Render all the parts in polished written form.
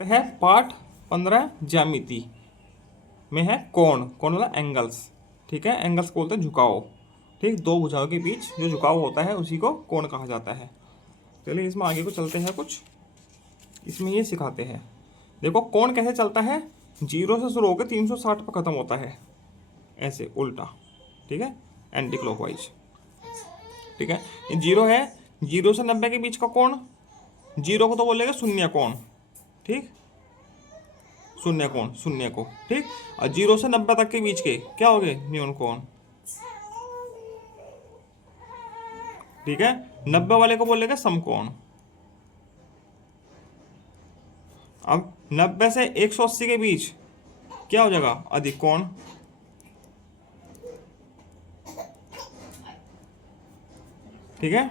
है पाठ 15 ज्यामिति में है कोण। कोण वाला एंगल्स। ठीक है, एंगल्स को बोलते हैं झुकाव। ठीक, दो भुजाओं के बीच जो झुकाव होता है उसी को कोण कहा जाता है। चलिए इसमें आगे को चलते हैं। कुछ इसमें ये सिखाते हैं। देखो कोण कैसे चलता है, 0 से शुरू होकर 360 पर खत्म होता है, ऐसे उल्टा। ठीक है, एंटी क्लॉकवाइज। ठीक है, ये 0 है, 0 से 90 के बीच का कोण, 0 को तो बोलेगा शून्य कोण। ठीक, शून्य कोण, शून्य को। ठीक, और 0 से 90 तक के बीच के क्या हो गए, न्यून कोण। ठीक है, 90 वाले को बोलेगा समकोण। अब 90 से 180 के बीच क्या हो जाएगा, अधिक कोण। ठीक है,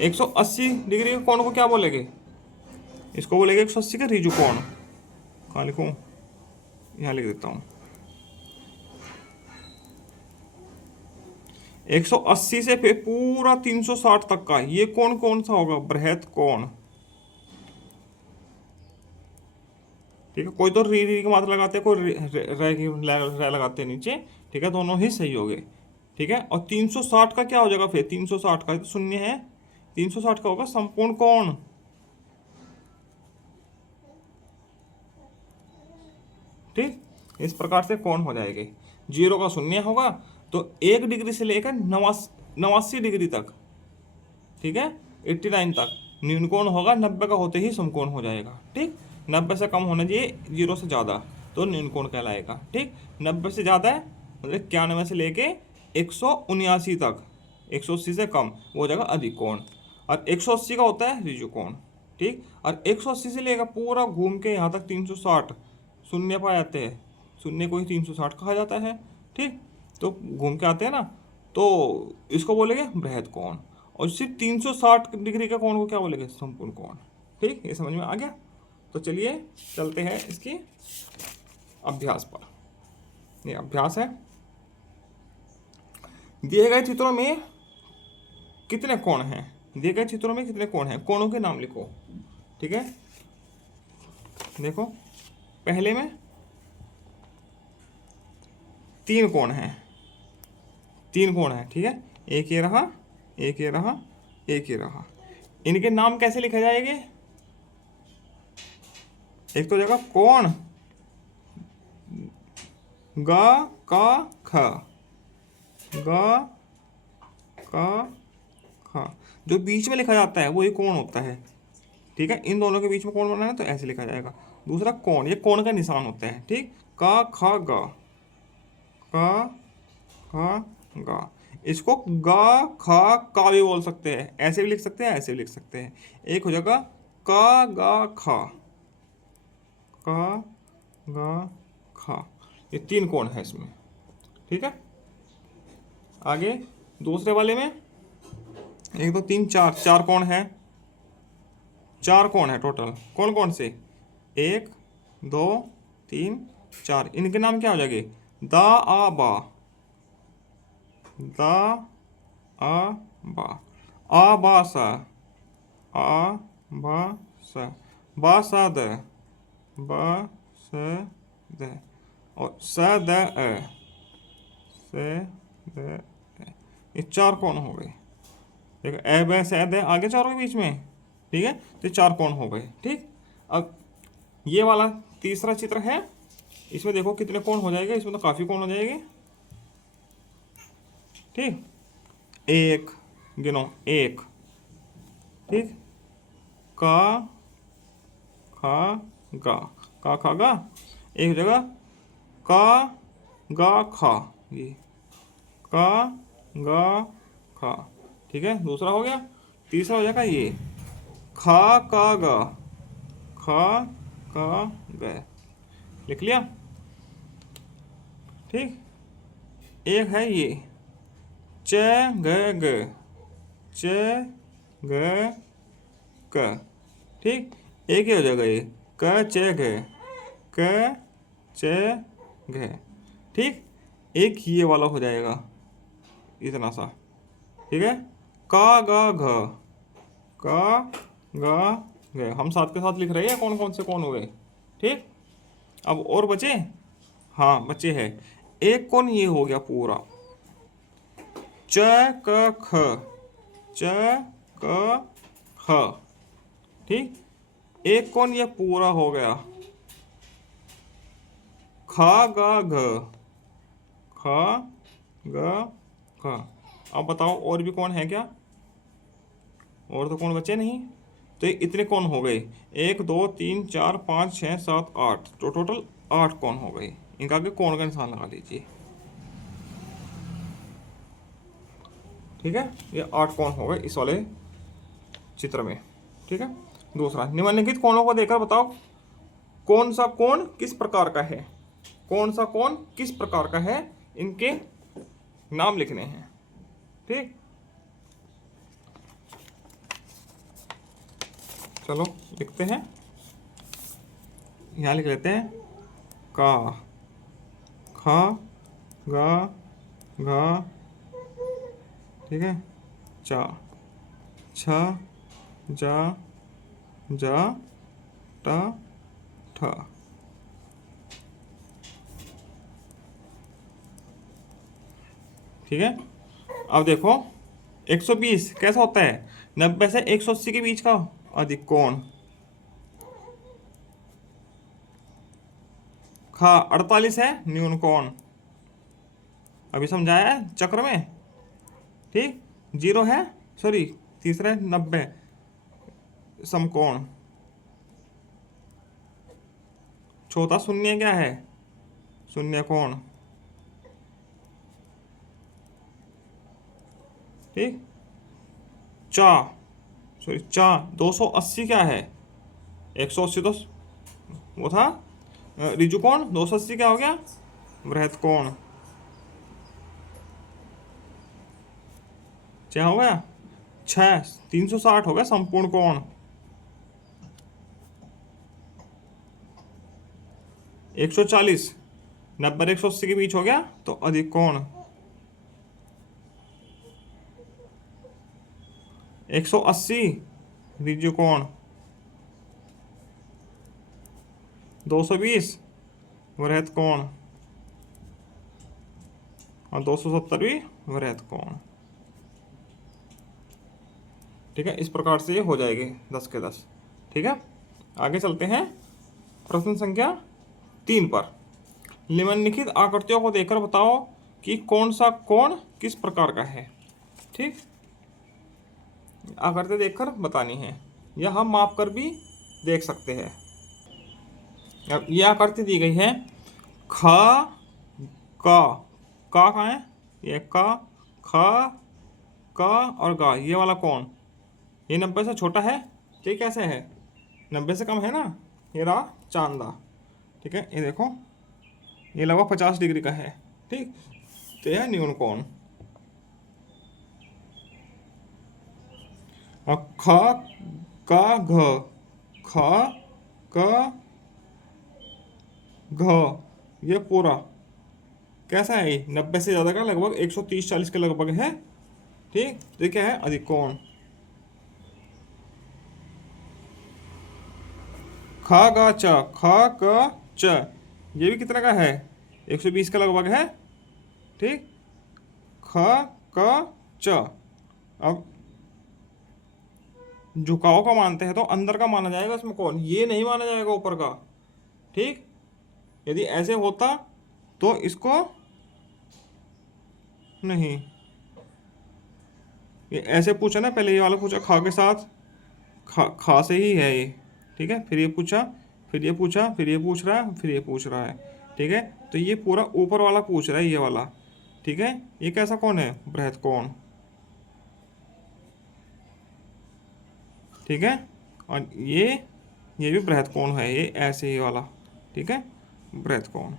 180 डिग्री के कोण को क्या बोलेंगे, इसको बोलेंगे 180 का रिजु कोण। कहाँ लिखूं, यहाँ लिख देता हूँ। 180 से फिर पूरा 360 तक का ये कोण कौन सा होगा, बृहत कोण। ठीक है, कोई तो री री की मात्रा लगाते हैं, कोई रे की रे लगाते हैं नीचे। ठीक है, दोनों ही सही हो गए। ठीक है, और 360 का क्या हो जाएगा, फिर 360 का तो शून्य है, 360 का होगा संपूर्ण कोण। ठीक, इस प्रकार से कोण हो जाएंगे। 0 का शून्य होगा तो 1 डिग्री से लेकर 89 डिग्री तक। ठीक है, 89 तक न्यून कोण होगा, 90 का होते ही समकोण हो जाएगा। ठीक, 90 से कम होना चाहिए, 0 से ज़्यादा तो न्यून कोण कहलाएगा। ठीक, 90 से ज़्यादा है मतलब 91 से लेके 179 तक, 180 से कम वो हो जाएगा अधिक कोण। और 180 का होता है ऋजु कोण। ठीक, और 180 से लेकर पूरा घूम के यहाँ तक 360 शून्य पाए जाते हैं, शून्य को ही 360 कहा जाता है। ठीक, तो घूम के आते हैं ना, तो इसको बोलेंगे बृहद कोण। और सिर्फ 360 डिग्री का कोण को क्या बोलेंगे, संपूर्ण कोण। ठीक, ये समझ में आ गया। तो चलिए चलते हैं इसकी अभ्यास पर। ये अभ्यास है। दिए गए चित्रों में कितने कोण हैं, दिए गए चित्रों में कितने कोण हैं, कोणों के नाम लिखो। ठीक है, देखो पहले में 3 कोण हैं, 3 कोण हैं। ठीक है, एक ये रहा, एक ये रहा, एक ये रहा। इनके नाम कैसे लिखे जाएंगे, एक तो जगह कोण ग का ख, ग का ख, जो बीच में लिखा जाता है वो ये कोण होता है। ठीक है, इन दोनों के बीच में कोण बनाना है तो ऐसे लिखा जाएगा। दूसरा कोण, ये कोण का निशान होता है। ठीक, का ख ग, का ख ग, इसको गा खा का भी बोल सकते हैं, ऐसे भी लिख सकते हैं, ऐसे भी लिख सकते हैं। एक हो जाएगा का गा खा, का गा खा, ये 3 कोण है इसमें। ठीक है, आगे दूसरे वाले में 1 2 3 4, 4 कोण है, 4 कोण है टोटल। कौन कौन से, 1 2 3 4। इनके नाम क्या हो जाएंगे, दा आ बा, दा आ बा, आ बा सा, आ बा सा, बा सा द, बा स द, और स द अ, स द अ। ये 4 कोण हो गए। देखो ए ब स द आगे 4 के बीच में। ठीक है, तो 4 कोण हो गए। ठीक, अब ये वाला तीसरा चित्र है, इसमें देखो कितने कोण हो जाएंगे, इसमें तो काफ़ी कोण हो जाएंगे। ठीक, 1 गिनो, 1। ठीक, का खा गा, का खा गा, एक जगह का गा खा, ये का गा खा। ठीक है, दूसरा हो गया। तीसरा हो जाएगा ये खा का गा, खा का ग, लिख लिया। ठीक, एक है ये च ग ग, च ग क। ठीक, एक ही हो जाएगा ये क च घ, क च घ। ठीक, एक ये वाला हो जाएगा इतना सा। ठीक है, का गा घ, का गा घ। हम साथ के साथ लिख रहे हैं कौन कौन से कौन हुए। ठीक, अब और बचे, हाँ बचे है एक कोण, ये हो गया पूरा च क ख, च क ख, ठीक। एक कोण ये पूरा हो गया ख ग घ, ख ग घ। अब बताओ और भी कौन है क्या? और तो कौन बचे नहीं। तो ये इतने कौन हो गए, 1 2 3 4 5 6 7 8, तो टोटल 8 कौन हो गए। इनका आगे कौन का निशान लगा लीजिए, ठीक है। ये 8 कौन हो गए इस वाले चित्र में, ठीक है। दूसरा, निम्नलिखित कोणों को देखकर बताओ कौन सा कोण किस प्रकार का है। कौन सा कोण किस प्रकार का है, इनके नाम लिखने हैं, ठीक। चलो लिखते हैं, यहाँ लिख लेते हैं का, खा, गा, घा, ठीक है, चा, छ, जा, जा, टा, ठा। ठीक है। अब देखो 120 कैसा होता है, 90 से 180 के बीच का अधिक कोण। खा 48 है न्यून कोण, अभी समझाया है चक्र में, ठीक। 0 है, सॉरी तीसरा है 90 समकोण। चौथा शून्य क्या है, शून्य कोण, ठीक। चा, सॉरी चा 280 क्या है, 180 तो वो था रिजु कोण, 280 क्या हो गया, बृहत कोण। क्या हो गया, 360 हो गया संपूर्ण कोण। 140, 90 और 180 के बीच हो गया तो अधिक कोण। 180 रिजु कोण, 220 वृहत कोण और 270 भी वृहत कोण, ठीक है। इस प्रकार से ये हो जाएगी 10 के 10, ठीक है। आगे चलते हैं प्रश्न संख्या 3 पर। निम्नलिखित आकृतियों को देखकर बताओ कि कौन सा कोण किस प्रकार का है, ठीक। आकृति देखकर बतानी है, या हम माप कर भी देख सकते हैं। अब ये आकृति दी गई है खा का कहाँ है, ये का, खा, का और गा, ये वाला कोण ये 90 से छोटा है, तो ये कैसे है, 90 से कम है ना, ये रहा चांदा, ठीक है। ये देखो ये लगभग 50 डिग्री का है, ठीक। तो यह न्यून कोण। और ख का घ, ख का घ, ये पूरा कैसा है, ये 90 से ज़्यादा का, लगभग 130-40 के लगभग है, ठीक। तो ये क्या है, अधिक कोण। खा गा च, खा क च, ये भी कितना का है, 120 का लगभग है, ठीक। ख क च, अब झुकाव का मानते हैं तो अंदर का माना जाएगा इसमें कौन, ये नहीं माना जाएगा ऊपर का, ठीक। यदि ऐसे होता तो इसको नहीं, ये ऐसे पूछा ना, पहले ये वाला पूछा खा के साथ, खा से ही है ये, ठीक है। फिर ये पूछा, फिर ये पूछा, फिर ये पूछ रहा है, फिर ये पूछ रहा है, ठीक है। तो ये पूरा ऊपर वाला पूछ रहा है, ये वाला, ठीक है। ये कैसा कौन है, बृहत कोण, ठीक है। और ये भी बृहत कोण है, ये ऐसे ही वाला, ठीक है, बृहत कोण,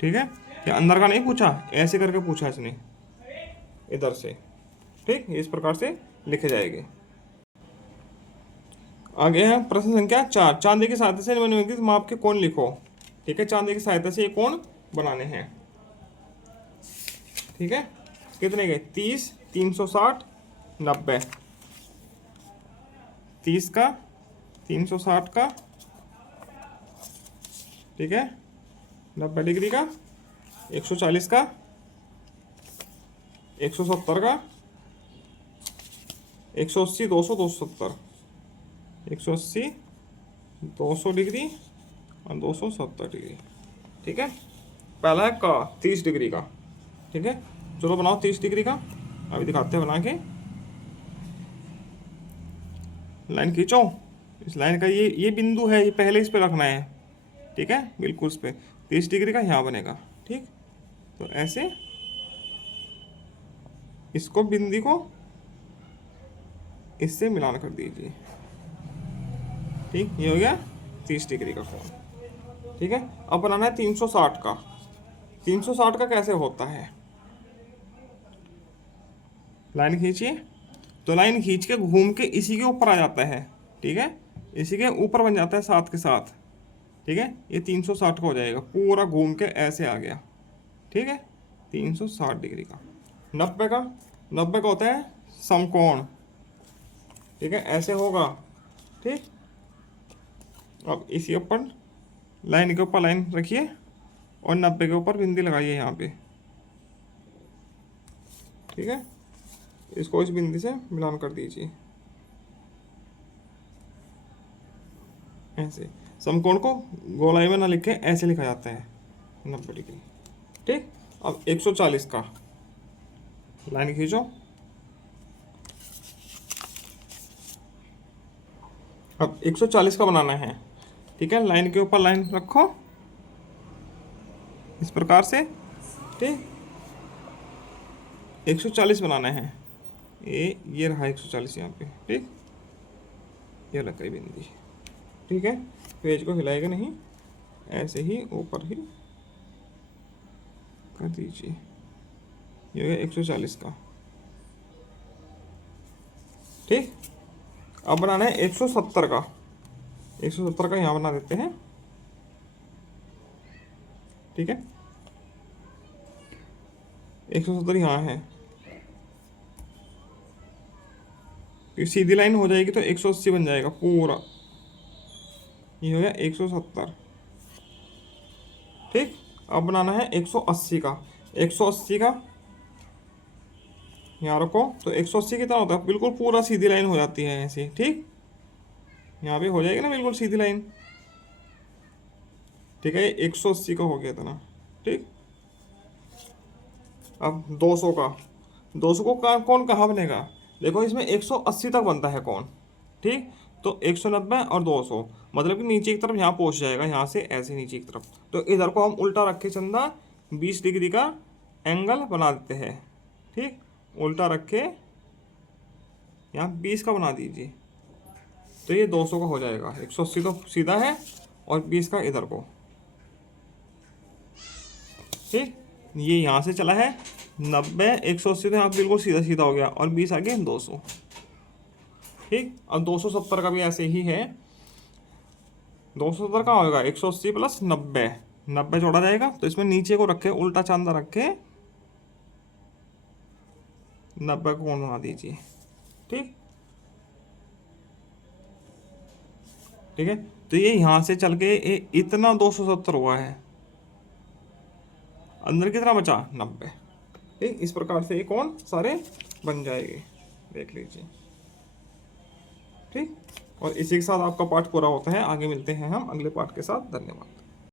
ठीक है। ये अंदर का नहीं पूछा, ऐसे करके पूछा इसने इधर से, ठीक। इस प्रकार से लिखे जाएंगे। आगे है प्रश्न संख्या 4, चांदी की सहायता से निम्नलिखित माप के कोण लिखो, ठीक है। चांदी की सहायता से ये कोण बनाने हैं, ठीक है। कितने के, 30, 360, 90, 30 का, 360 का, ठीक है, 90 डिग्री का, 140 का, 170 का, 180, 200, 270, 180, 200 डिग्री और 270 डिग्री, ठीक है। पहला है का 30 डिग्री का, ठीक है। चलो बनाओ 30 डिग्री का, अभी दिखाते हैं बना के। लाइन खींचो, इस लाइन का ये बिंदु है, ये पहले इस पे रखना है, ठीक है, बिल्कुल इस पे 30 डिग्री का यहाँ बनेगा, ठीक। तो ऐसे इसको बिंदी को इससे मिलान कर दीजिए, ठीक। ये हो गया 30 डिग्री का कोण, ठीक है। अब बनाना है 360 का। 360 का कैसे होता है, लाइन खींचिए, तो लाइन खींच के घूम के इसी के ऊपर आ जाता है, ठीक है, इसी के ऊपर बन जाता है साथ के साथ, ठीक है। ये 360 का हो जाएगा, पूरा घूम के ऐसे आ गया, ठीक है, 360 डिग्री का। 90 का, 90 का होता है समकोण, ठीक है, ऐसे होगा, ठीक। अब इसी ऊपर लाइन के ऊपर लाइन रखिए और 90 के ऊपर बिंदी लगाइए यहाँ पे, ठीक है। इसको इस बिंदी से मिलान कर दीजिए, ऐसे। समकोण को गोलाई में ना लिख के ऐसे लिखा जाता है, 90 डिग्री, ठीक। अब 140 का, लाइन खींचो, अब 140 का बनाना है, ठीक है। लाइन के ऊपर लाइन रखो इस प्रकार से, ठीक। 140 बनाना है, ये रहा 140 यहाँ पे, ठीक। ये लग गई बिंदी, ठीक है। पेज को हिलाएगा नहीं, ऐसे ही ऊपर ही कर दीजिए। ये हो गया 140 का, ठीक। अब बनाना है 170 का। 170 का यहाँ बना देते हैं, ठीक है। 170 यहाँ है, तो सीधी लाइन हो जाएगी तो 180 बन जाएगा पूरा। ये हो गया 170, ठीक। अब बनाना है 180 का। 180 का यहाँ रखो, तो 180 कितना होता है, बिल्कुल पूरा सीधी लाइन हो जाती है ऐसे, ठीक। यहाँ पे हो जाएगी ना बिल्कुल सीधी लाइन, ठीक है। 180 का हो गया इतना, ठीक। अब 200 का, 200 को कौन कहाँ बनेगा, देखो इसमें 180 तक बनता है कौन, ठीक। तो 190 और 200 मतलब कि नीचे की तरफ यहाँ पहुँच जाएगा, यहाँ से ऐसे नीचे की तरफ। तो इधर को हम उल्टा रख के चंदा 20 डिग्री का एंगल बना देते हैं, ठीक। उल्टा रख के यहाँ 20 का बना दीजिए, तो ये 200 का हो जाएगा। 180 तो सीधा है और 20 का इधर को, ठीक। ये यहाँ से चला है 90, 180 तो यहाँ बिल्कुल सीधा सीधा हो गया, और 20 आगे 200, ठीक। अब 270 का भी ऐसे ही है। 270 का होगा 180 प्लस 90, 90 जोड़ा जाएगा, तो इसमें नीचे को रखे उल्टा चांदा रखे 90 को कोण बना दीजिए, ठीक। ठीक है, तो ये यहाँ से चल के इतना 270 हुआ है, अंदर कितना बचा 90, ठीक। इस प्रकार से ये कोण सारे बन जाएंगे, देख लीजिए, ठीक। और इसी के साथ आपका पाठ पूरा होता है। आगे मिलते हैं हम अगले पाठ के साथ। धन्यवाद।